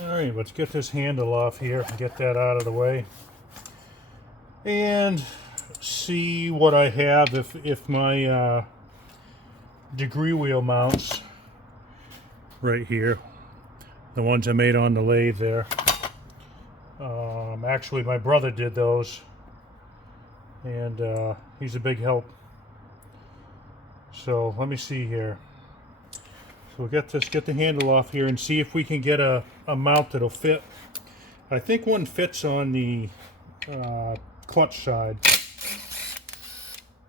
Alright, let's get this handle off here and get that out of the way. And see what I have if my degree wheel mounts right here, the ones I made on the lathe there. Actually, my brother did those, and he's a big help. So let me see here. So we'll get the handle off here and see if we can get a mount that'll fit. I think one fits on the clutch side.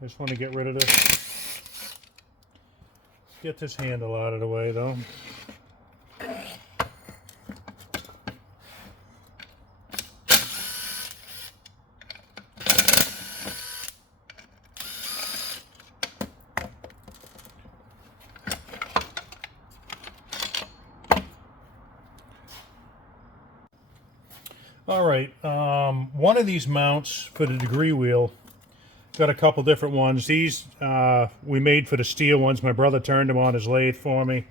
I just want to get rid of this. Get this handle out of the way though. All right, one of these mounts for the degree wheel, got a couple different ones. These we made for the steel ones. My brother turned them on his lathe for me.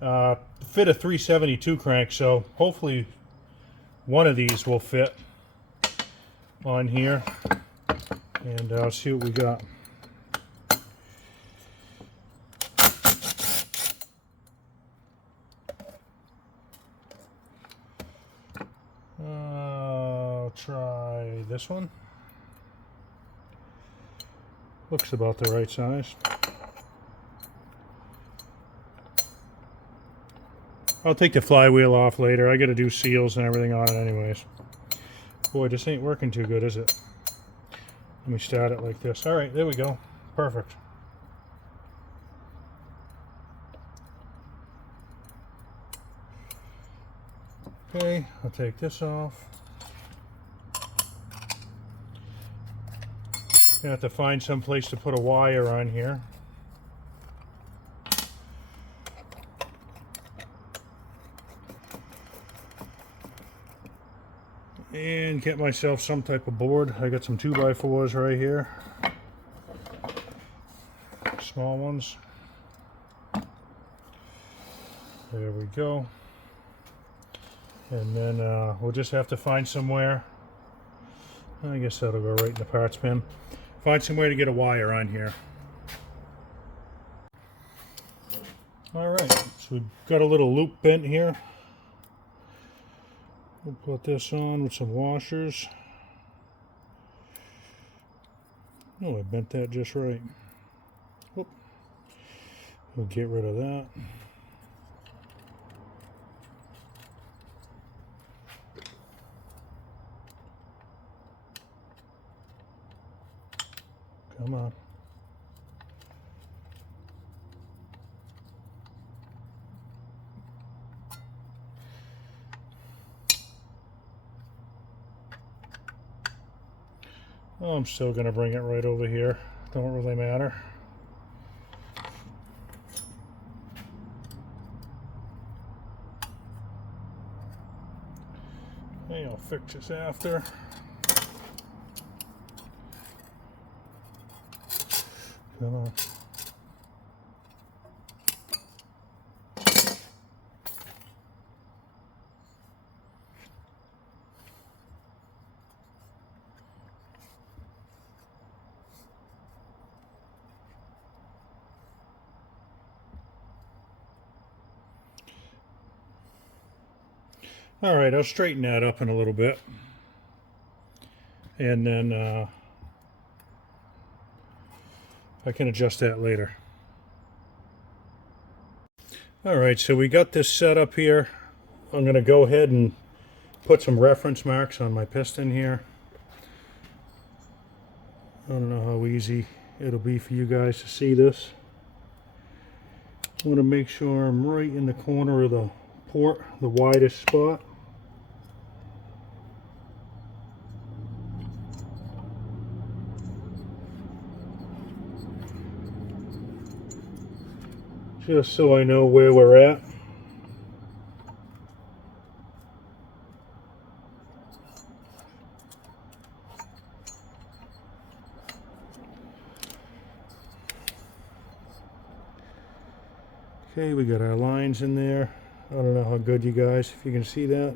Fit a 372 crank, so hopefully one of these will fit on here. And I'll see what we got. I'll try this one. Looks about the right size. I'll take the flywheel off later. I got to do seals and everything on it anyways. Boy, this ain't working too good, is it? Let me start it like this. All right, there we go. Perfect. Okay, I'll take this off. I have to find some place to put a wire on here. And get myself some type of board. I got some 2x4s right here. Small ones. There we go. And then we'll just have to find somewhere. I guess that'll go right in the parts bin. Find somewhere to get a wire on here. Alright, so we've got a little loop bent here. We'll put this on with some washers. Oh, I bent that just right. Whoop. We'll get rid of that. Come on. Oh, I'm still going to bring it right over here. Don't really matter. Okay, I'll fix this after. Come on. All right, I'll straighten that up in a little bit. And then I can adjust that later. All right, so we got this set up here. I'm going to go ahead and put some reference marks on my piston here. I don't know how easy it'll be for you guys to see this. I want to make sure I'm right in the corner of the port, the widest spot. Just so I know where we're at. Okay, we got our lines in there. I don't know how good you guys, if you can see that.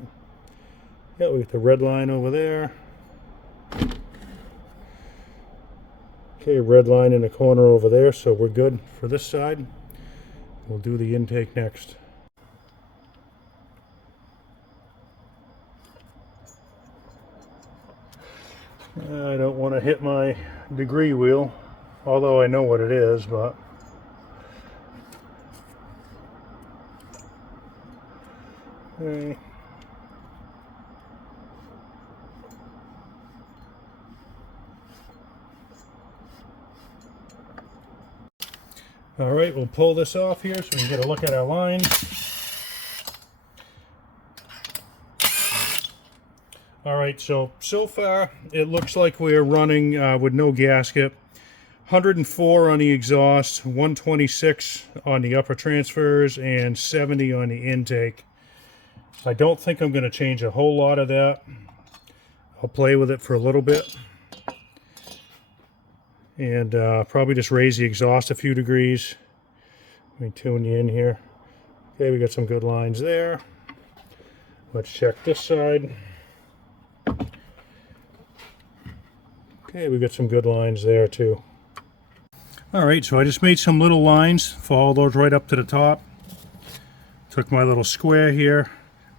Yeah, we got the red line over there. Okay, red line in the corner over there, so we're good for this side. We'll do the intake next. I don't want to hit my degree wheel, although I know what it is, but okay. All right, we'll pull this off here so we can get a look at our lines. All right, so far it looks like we're running with no gasket. 104 on the exhaust, 126 on the upper transfers, and 70 on the intake. I don't think I'm going to change a whole lot of that. I'll play with it for a little bit. And probably just raise the exhaust a few degrees. Let me tune you in here. Okay, we got some good lines there. Let's check this side. Okay, we got some good lines there too. All right, so I just made some little lines, follow those right up to the top. Took my little square here,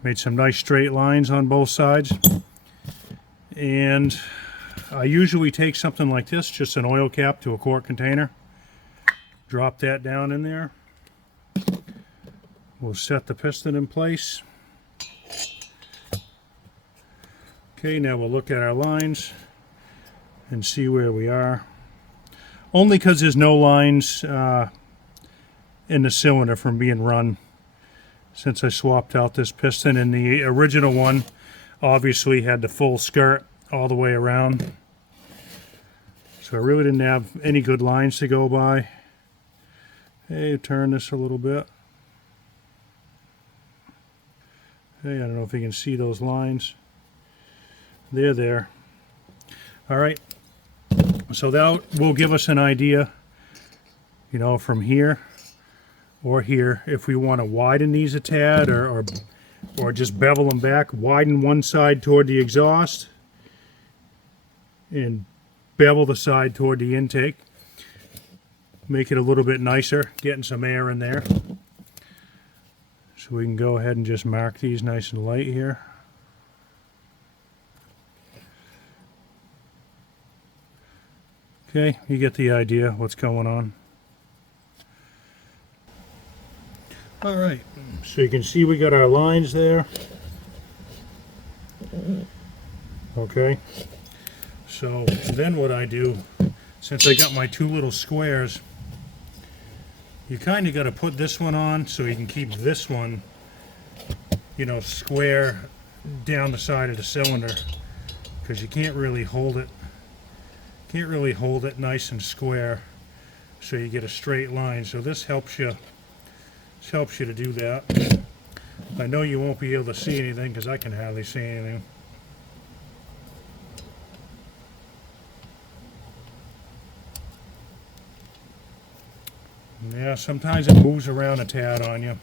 made some nice straight lines on both sides. And I usually take something like this, just an oil cap to a quart container. Drop that down in there. We'll set the piston in place. Okay, now we'll look at our lines and see where we are. Only because there's no lines in the cylinder from being run since I swapped out this piston. And the original one obviously had the full skirt all the way around. So I really didn't have any good lines to go by. Hey, turn this a little bit. Hey, I don't know if you can see those lines. They're there. All right. So that will give us an idea, you know, from here or here, if we want to widen these a tad or just bevel them back, widen one side toward the exhaust and bevel the side toward the intake. Make it a little bit nicer, getting some air in there. So we can go ahead and just mark these nice and light here. Okay, you get the idea what's going on. All right, so you can see we got our lines there. Okay, so then what I do, since I got my two little squares, you kind of got to put this one on so you can keep this one, you know, square down the side of the cylinder, because you can't really hold it. Can't really hold it nice and square so you get a straight line. So this helps you to do that. I know you won't be able to see anything because I can hardly see anything. Yeah, sometimes it moves around a tad on you.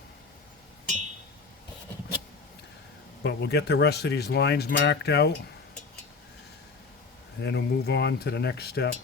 But we'll get the rest of these lines marked out. And then we'll move on to the next step.